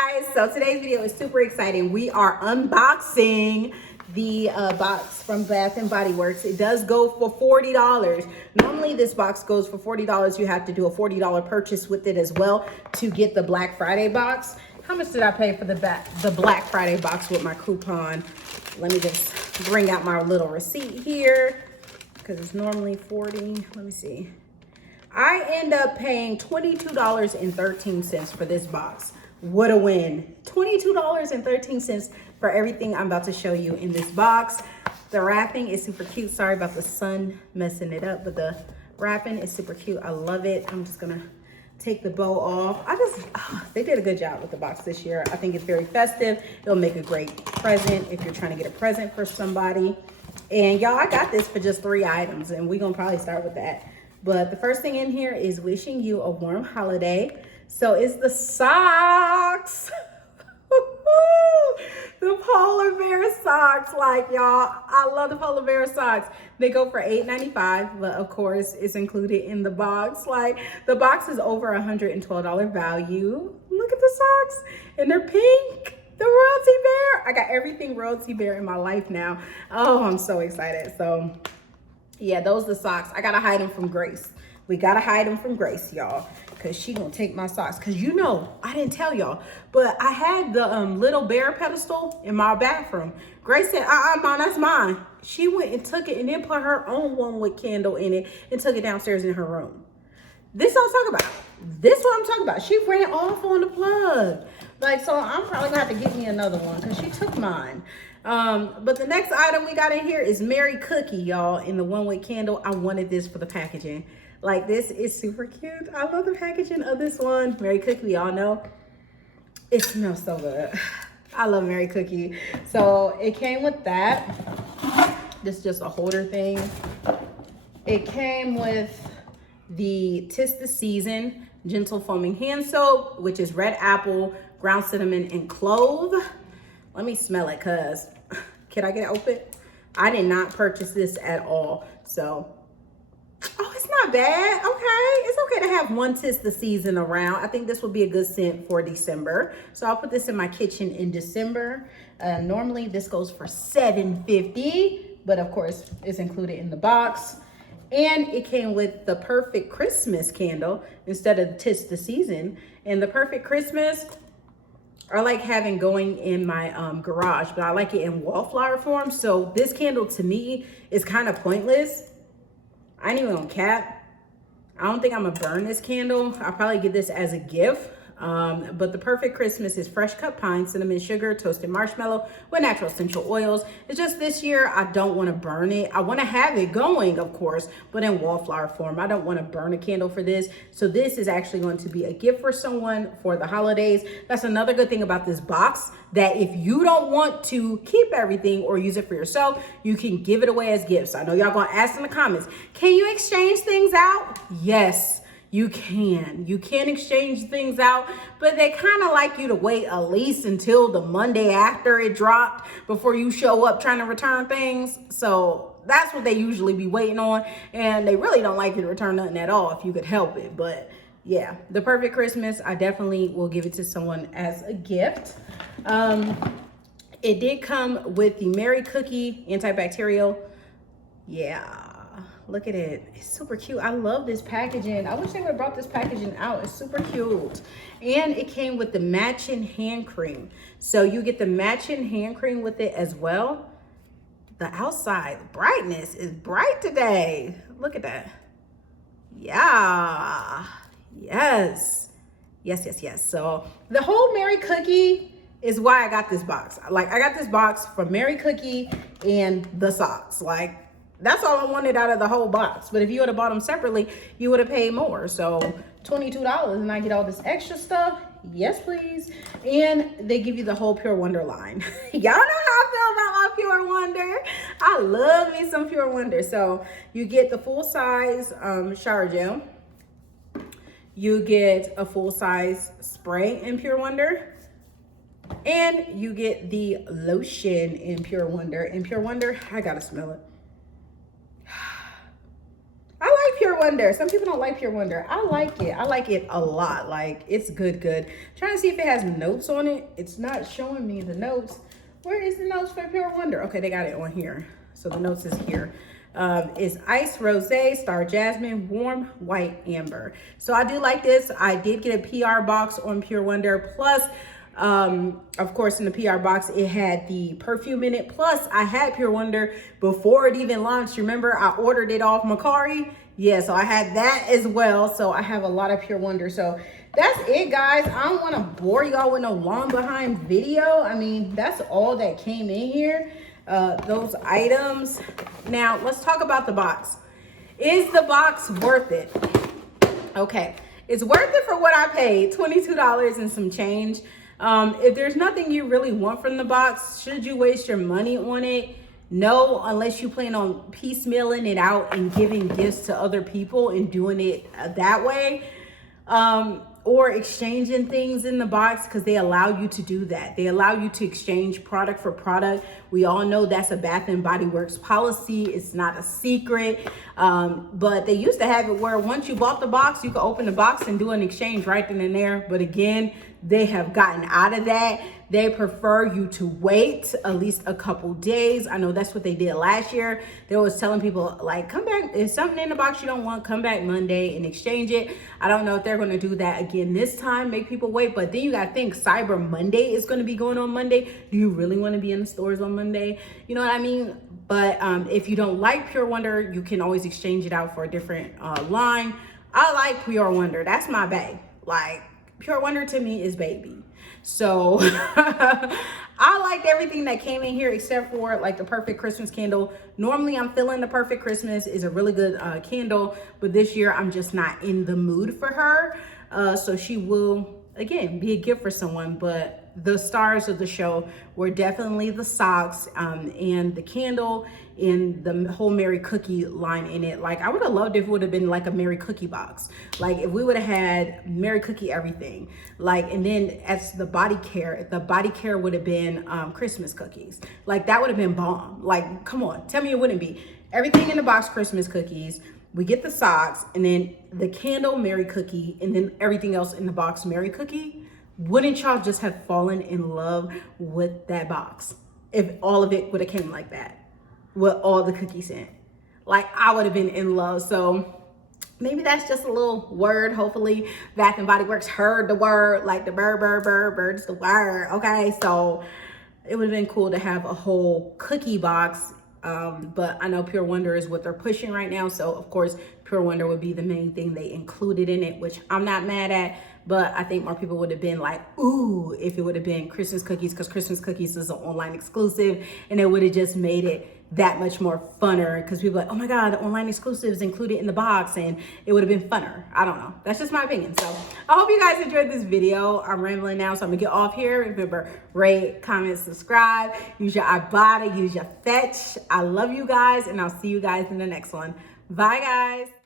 guys, so today's video is super exciting. We are unboxing the box from Bath and Body Works. It does go for $40. Normally this box goes for $40. You have to do a $40 purchase with it as well to get the Black Friday box. How much did I pay for the Black Friday box with my coupon? Let me just bring out my little receipt here because it's normally $40. Let me see. I end up paying $22.13 for this box. What a win. $22.13 for everything I'm about to show you in this box. The wrapping is super cute. Sorry about the sun messing it up, but the wrapping is super cute. I love it. I'm just gonna take the bow off. They did a good job with the box this year. I think it's very festive. It'll make a great present if you're trying to get a present for somebody. And y'all, I got this for just 3 items and we're gonna probably start with that. But the first thing in here is wishing you a warm holiday. So it's the socks. The polar bear socks. Like, y'all, I love the polar bear socks. They go for $8.95, but of course it's included in the box. Like, the box is over $112 value. Look at the socks, and they're pink. The royalty bear. I got everything royalty bear in my life now. Oh, I'm so excited. So yeah, those are the socks. I gotta hide them from Grace. We gotta hide them from Grace, y'all, because she gonna take my socks. Because you know, I didn't tell y'all, but I had the little bear pedestal in my bathroom. Grace said, Mom, that's mine. She went and took it and then put her own one-wick candle in it and took it downstairs in her room. This what I'm talking about. This what I'm talking about. She ran off on the plug. Like, so I'm probably gonna have to get me another one because she took mine. But the next item we got in here is Mary Cookie, y'all, in the one-wick candle. I wanted this for the packaging. Like, this is super cute. I love the packaging of this one. Mary Cookie, we all know. It smells so good. I love Mary Cookie. So it came with that. This is just a holder thing. It came with the 'Tis the Season Gentle Foaming Hand Soap, which is red apple, ground cinnamon, and clove. Let me smell it, cause can I get it open? I did not purchase this at all. So, oh, it's not bad. Okay, it's okay to have one 'Tis the Season around. I think this would be a good scent for December. So I'll put this in my kitchen in December. Normally this goes for $7.50, but of course it's included in the box. And it came with the Perfect Christmas candle instead of the 'Tis the Season. And the Perfect Christmas, I like having going in my garage, but I like it in wallflower form. So this candle to me is kind of pointless. I ain't even gonna cap. I don't think I'm gonna burn this candle. I'll probably get this as a gift. But the Perfect Christmas is fresh cut pine, cinnamon sugar, toasted marshmallow with natural essential oils. It's just this year, I don't want to burn it. I want to have it going, of course, but in wallflower form. I don't want to burn a candle for this. So this is actually going to be a gift for someone for the holidays. That's another good thing about this box, that if you don't want to keep everything or use it for yourself, you can give it away as gifts. I know y'all gonna ask in the comments, can you exchange things out? Yes. You can exchange things out, but they kind of like you to wait at least until the Monday after it dropped before you show up trying to return things. So that's what they usually be waiting on. And they really don't like you to return nothing at all if you could help it. But yeah, the Perfect Christmas, I definitely will give it to someone as a gift. It did come with the Mary Cookie antibacterial. Yeah. Look at it. It's super cute. I love this packaging. I wish they would have brought this packaging out. It's super cute. And it came with the matching hand cream. So you get the matching hand cream with it as well. The outside brightness is bright today. Look at that. Yeah. Yes. Yes, yes, yes. So the whole Mary Cookie is why I got this box. Like, I got this box for Mary Cookie and the socks. Like, that's all I wanted out of the whole box. But if you would have bought them separately, you would have paid more. So $22 and I get all this extra stuff. Yes, please. And they give you the whole Pure Wonder line. Y'all know how I feel about my Pure Wonder. I love me some Pure Wonder. So you get the full size shower gel. You get a full size spray in Pure Wonder. And you get the lotion in Pure Wonder. In Pure Wonder, I gotta smell it. Wonder. Some people don't like Pure Wonder. I like it. I like it a lot. Like, it's good. Trying to see if it has notes on it. It's not showing me the notes. Where is the notes for Pure Wonder? Okay, they got it on here. So the notes is here. Is Ice Rosé, Star Jasmine, Warm White Amber. So I do like this. I did get a PR box on Pure Wonder. Plus, of course, in the PR box, it had the perfume in it. Plus, I had Pure Wonder before it even launched. Remember, I ordered it off Mecari. Yeah, so I had that as well. So I have a lot of Pure Wonder. So that's it, guys. I don't want to bore y'all with no long behind video. I mean, that's all that came in here. Those items. Now, let's talk about the box. Is the box worth it? Okay, it's worth it for what I paid, $22 and some change. If there's nothing you really want from the box, should you waste your money on it? No, unless you plan on piecemealing it out and giving gifts to other people and doing it that way. Or exchanging things in the box, because they allow you to do that. They allow you to exchange product for product. We all know that's a Bath and Body Works policy. It's not a secret. But they used to have it where once you bought the box, you could open the box and do an exchange right then and there. But again, they have gotten out of that. They prefer you to wait at least a couple days. I know that's what they did last year. They was telling people, like, come back. If something in the box you don't want, come back Monday and exchange it. I don't know if they're going to do that again this time, make people wait. But then you got to think Cyber Monday is going to be going on Monday. Do you really want to be in the stores on Monday? You know what I mean? But if you don't like Pure Wonder, you can always exchange it out for a different line. I like Pure Wonder. That's my bae. Like, Pure Wonder to me is baby. So I liked everything that came in here except for like the Perfect Christmas candle. Normally I'm feeling the Perfect Christmas is a really good candle, but this year I'm just not in the mood for her. So she will, again, be a gift for someone, but the stars of the show were definitely the socks and the candle and the whole Merry Cookie line in it. Like, I would have loved if it would have been like a Merry Cookie box. Like, if we would have had Merry Cookie everything. Like, and then as the body care would have been Christmas cookies. Like, that would have been bomb. Like, come on, tell me it wouldn't be. Everything in the box, Christmas cookies. We get the socks, and then the candle, Merry Cookie, and then everything else in the box, Merry Cookie. Wouldn't y'all just have fallen in love with that box if all of it would have came like that with all the cookies in? Like, I would have been in love. So maybe that's just a little word. Hopefully Bath and Body Works heard the word, like the bird's the word. Okay, so it would have been cool to have a whole cookie box. But I know Pure Wonder is what they're pushing right now. So of course, Pure Wonder would be the main thing they included in it, which I'm not mad at. But I think more people would have been like, ooh, if it would have been Christmas cookies, because Christmas cookies is an online exclusive, and it would have just made it that much more funner, because people are like, oh my God, the online exclusive is included in the box, and it would have been funner. I don't know. That's just my opinion. So I hope you guys enjoyed this video. I'm rambling now, so I'm gonna get off here. Remember, rate, comment, subscribe, use your Ibotta, use your Fetch. I love you guys, and I'll see you guys in the next one. Bye, guys.